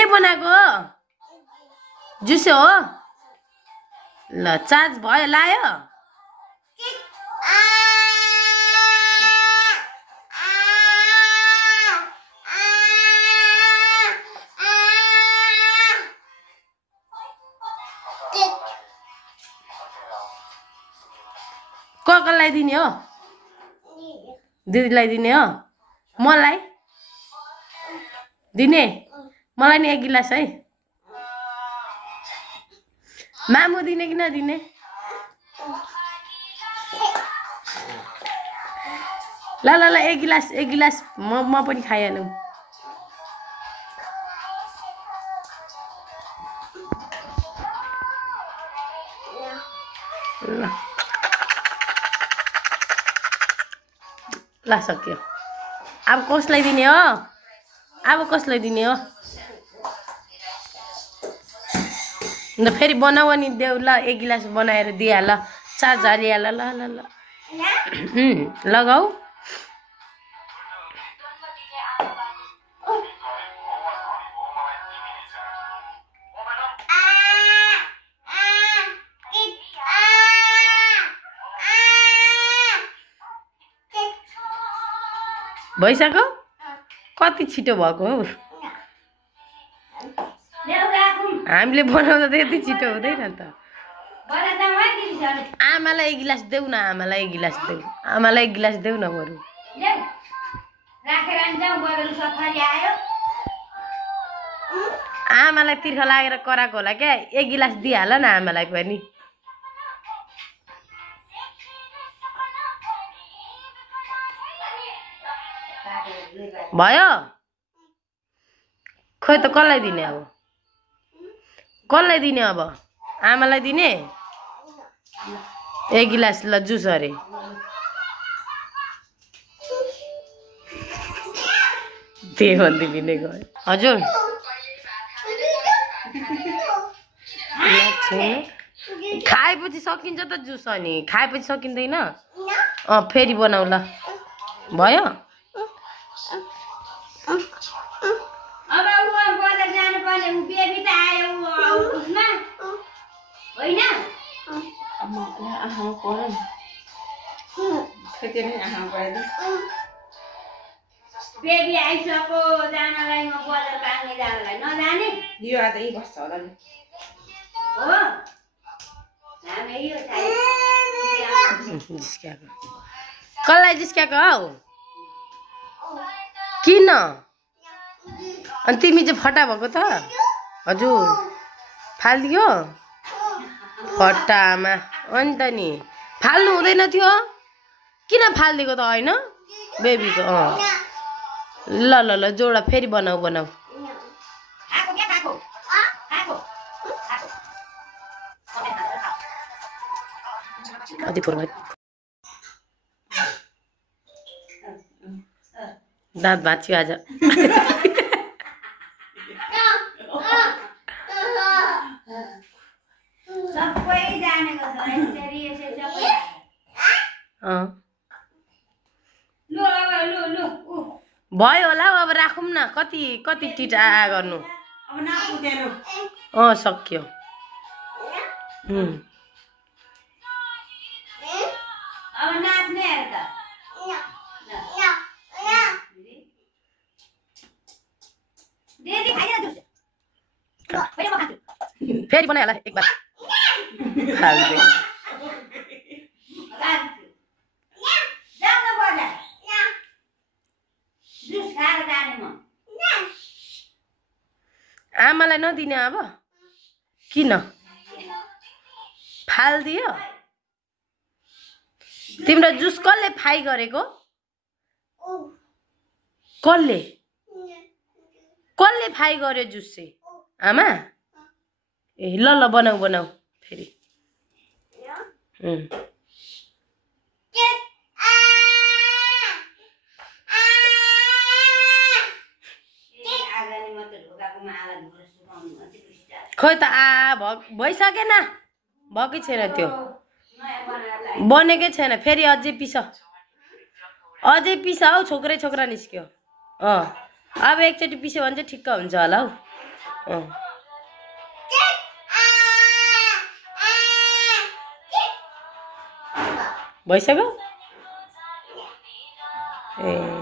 के बनाएको जुस हो ल चार्ज भयो लायो कसलाई दिने हो दिदीलाई दिने हो मलाई दिने मलाई नि एक गिलास है मामु दिने कि नदिने ल ल ल एक गिलास म पनि खाइहालौँ ल सक्यो अब कसलाई दिने हो अब कसलाई दिने हो न फेरि बनाऊ नि देऊ ल एक गिलास बनाएर दिइहाल चार्ज हालिहाल ल ल ल लगाऊ भइसक्यो कति छिटो भएको हौ हामीले बनाउँदा त यति छिटो हुँदैन त आमालाई एक गिलास देऊ न आमालाई एक गिलास देऊ आमालाई एक गिलास देऊ न बरु आमालाई तिर्खा लागेर कराएको होला क्या एक गिलास दिइहाल न आमालाई पनि भयो खोइ त कसलाई दिने अब कसलाई दिने अब आमालाई दिने एक गिलास ल जुस अरे त्यही भन्दै लिने गयो हजुर खाएपछि सकिन्छ त जुस अनि खाएपछि सकिँदैन फेरि बनाऊ ल भयो बेबी आइसक्यो जानलाई म बजार काट्ने जानलाई नजाने यो आज यही बस्छ होला नि हो हामी यो कसलाई जिस्क्याएको हौ किन अनि तिमी चाहिँ फटा भएको त हजुर फालिदियो फटामा अनि त नि फाल्नु हुँदैन थियो किन फालिदिएको त होइन बेबीको ल ल ल जोडा फेरि बनाऊ बनाऊ दाँत भाँच्यो आज सबै जानेको छ यसरी यसरी सबै भयो होला हौ अब राखौँ न कति कति टिटा गर्नु अब नाच्नु सक्यो अब नाच्ने हेर त दिदी खाइदिनु जुस फेरि म खान्छु फेरि बनाइहाल एक बार फाल्दै जानु पर्दा जुस खाएर जाने म आमालाई नदिने अब किन फालिदियो तिम्रो जुस कसले फाइ गरेको कसले कसले फाइ गर्यो जुस चाहिँ आमा ए ल ल बनाऊ बनाऊ फेरि खोइ त भइसकेन भएकै छैन त्यो बनेकै छैन फेरि अझै पिस हौ छोक्रा निस्क्यो अब एकचोटि पिस्यो भने चाहिँ ठिक्क हुन्छ होला हौ अँ भइसक्यो ए